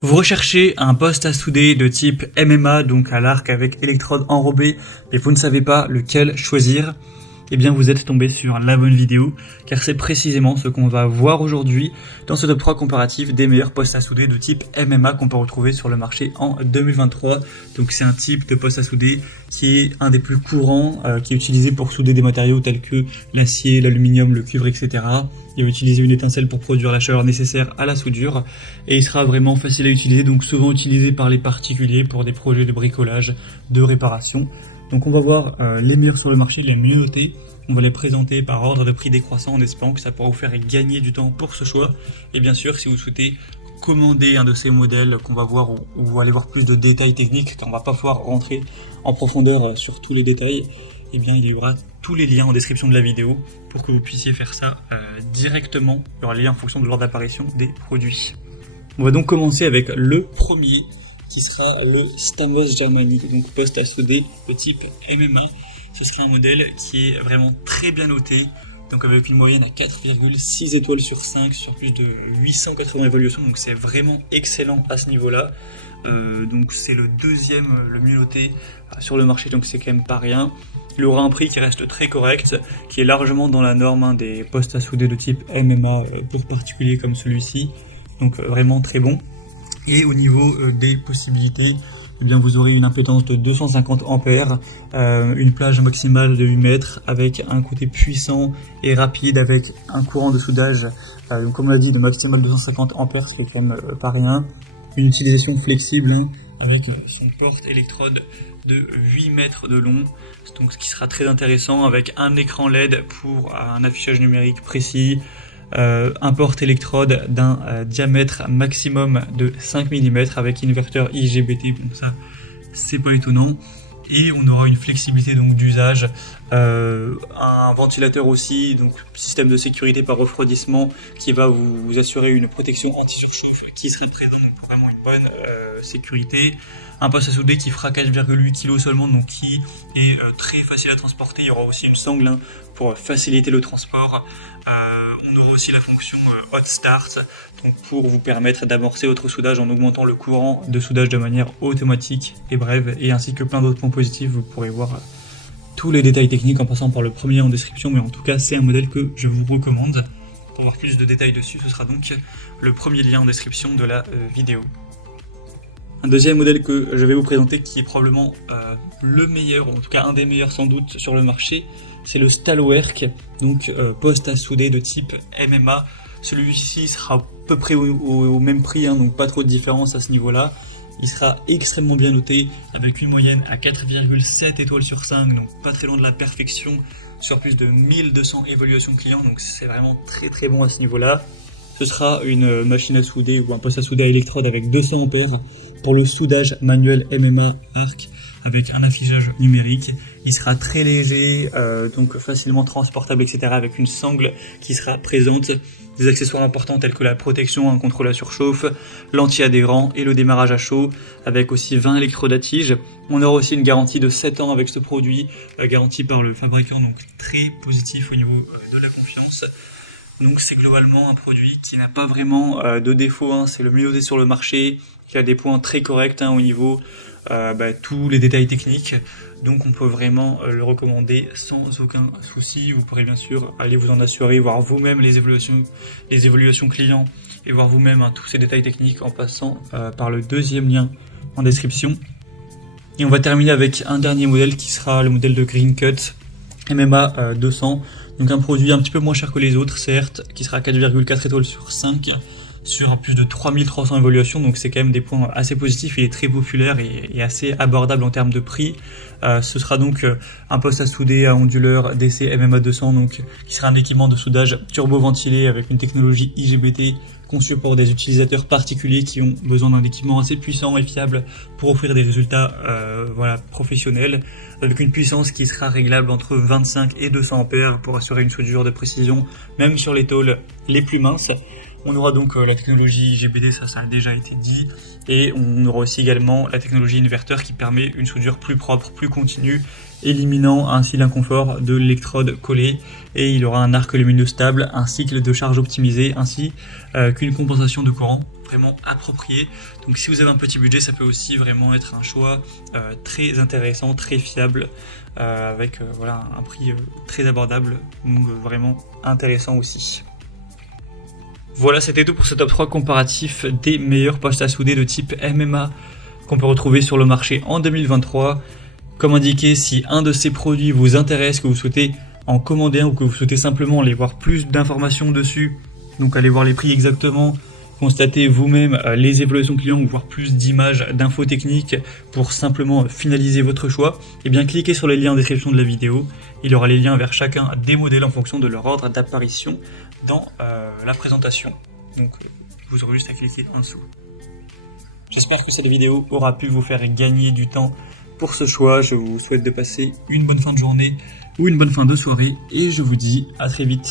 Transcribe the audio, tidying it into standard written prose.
Vous recherchez un poste à souder de type MMA, donc à l'arc avec électrode enrobée, mais vous ne savez pas lequel choisir, eh bien vous êtes tombé sur la bonne vidéo, car c'est précisément ce qu'on va voir aujourd'hui dans ce top 3 comparatif des meilleurs postes à souder de type MMA qu'on peut retrouver sur le marché en 2023. Donc c'est un type de poste à souder qui est un des plus courants, qui est utilisé pour souder des matériaux tels que l'acier, l'aluminium, le cuivre, etc. Il va utiliser une étincelle pour produire la chaleur nécessaire à la soudure, et il sera vraiment facile à utiliser, donc souvent utilisé par les particuliers pour des projets de bricolage, de réparation. Donc on va voir les meilleurs sur le marché, les mieux notés. On va les présenter par ordre de prix décroissant en espérant que ça pourra vous faire gagner du temps pour ce choix. Et bien sûr, si vous souhaitez commander un de ces modèles qu'on va voir, où vous allez voir plus de détails techniques, car on va pas pouvoir rentrer en profondeur sur tous les détails, et bien il y aura tous les liens en description de la vidéo pour que vous puissiez faire ça directement. Il y aura les liens en fonction de l'ordre d'apparition des produits. On va donc commencer avec le premier, qui sera le Stamos Germany, donc poste à souder au type MMA. Ce sera un modèle qui est vraiment très bien noté, donc avec une moyenne à 4,6 étoiles sur 5 sur plus de 880 évaluations, donc c'est vraiment excellent à ce niveau-là. Donc c'est le deuxième le mieux noté sur le marché, donc c'est quand même pas rien. Il aura un prix qui reste très correct, qui est largement dans la norme des postes à souder de type MMA pour particuliers comme celui-ci, donc vraiment très bon. Et au niveau des possibilités, eh bien vous aurez une impédance de 250 ampères, une plage maximale de 8 mètres avec un côté puissant et rapide avec un courant de soudage, donc comme on l'a dit, de maximal 250 ampères, ce qui est quand même pas rien. Une utilisation flexible avec son porte-électrode de 8 mètres de long, donc ce qui sera très intéressant, avec un écran LED pour un affichage numérique précis, un porte-électrode d'un diamètre maximum de 5 mm avec inverteur IGBT, donc ça c'est pas étonnant. Et on aura une flexibilité donc d'usage, un ventilateur aussi, donc système de sécurité par refroidissement qui va vous assurer une protection anti-surchauffe qui serait présente, donc vraiment une bonne sécurité. Un poste à souder qui fera 4,8 kg seulement, donc qui est très facile à transporter. Il y aura aussi une sangle pour faciliter le transport. On aura aussi la fonction Hot Start, donc pour vous permettre d'amorcer votre soudage en augmentant le courant de soudage de manière automatique et brève, et ainsi que plein d'autres points positifs. Vous pourrez voir tous les détails techniques en passant par le premier en description, mais en tout cas c'est un modèle que je vous recommande. Pour voir plus de détails dessus, ce sera donc le premier lien en description de la vidéo. Un deuxième modèle que je vais vous présenter, qui est probablement le meilleur, ou en tout cas un des meilleurs sans doute sur le marché, c'est le Stahlwerk, donc poste à souder de type MMA. Celui-ci sera à peu près au même prix, donc pas trop de différence à ce niveau-là. Il sera extrêmement bien noté, avec une moyenne à 4,7 étoiles sur 5, donc pas très loin de la perfection, sur plus de 1200 évaluations clients, donc c'est vraiment très très bon à ce niveau-là. Ce sera une machine à souder ou un poste à souder à électrode avec 200 ampères pour le soudage manuel MMA arc avec un affichage numérique. Il sera très léger, donc facilement transportable, etc. avec une sangle qui sera présente. Des accessoires importants tels que la protection contre la surchauffe, l'anti-adhérent et le démarrage à chaud, avec aussi 20 électrodes à tige. On aura aussi une garantie de 7 ans avec ce produit, garantie par le fabricant, donc très positif au niveau de la confiance. Donc c'est globalement un produit qui n'a pas vraiment de défaut, c'est le mieux noté sur le marché, qui a des points très corrects au niveau tous les détails techniques, donc on peut vraiment le recommander sans aucun souci. Vous pourrez bien sûr aller vous en assurer, voir vous-même les évaluations clients et voir vous-même tous ces détails techniques en passant par le deuxième lien en description. Et on va terminer avec un dernier modèle qui sera le modèle de Green Cut MMA 200, donc un produit un petit peu moins cher que les autres certes, qui sera 4,4 étoiles sur 5 sur plus de 3300 évaluations, donc c'est quand même des points assez positifs. Il est très populaire et assez abordable en termes de prix. Ce sera donc un poste à souder à onduleur DC MMA 200, donc qui sera un équipement de soudage turbo-ventilé avec une technologie IGBT conçu pour des utilisateurs particuliers qui ont besoin d'un équipement assez puissant et fiable pour offrir des résultats professionnels, avec une puissance qui sera réglable entre 25 et 200 ampères pour assurer une soudure de précision même sur les tôles les plus minces. On aura donc la technologie IGBT, ça a déjà été dit, et on aura aussi également la technologie inverteur qui permet une soudure plus propre, plus continue, éliminant ainsi l'inconfort de l'électrode collée, et il aura un arc lumineux stable, un cycle de charge optimisé, ainsi qu'une compensation de courant vraiment appropriée. Donc si vous avez un petit budget, ça peut aussi vraiment être un choix très intéressant, très fiable, avec voilà, un prix très abordable, donc vraiment intéressant aussi. Voilà, c'était tout pour ce top 3 comparatif des meilleurs postes à souder de type MMA qu'on peut retrouver sur le marché en 2023. Comme indiqué, si un de ces produits vous intéresse, que vous souhaitez en commander un ou que vous souhaitez simplement aller voir plus d'informations dessus, donc allez voir les prix exactement, constatez vous-même les évaluations clients ou voir plus d'images, d'infos techniques pour simplement finaliser votre choix, et bien cliquez sur les liens en description de la vidéo. Il y aura les liens vers chacun des modèles en fonction de leur ordre d'apparition dans la présentation. Donc vous aurez juste à cliquer en dessous. J'espère que cette vidéo aura pu vous faire gagner du temps pour ce choix. Je vous souhaite de passer une bonne fin de journée ou une bonne fin de soirée et je vous dis à très vite.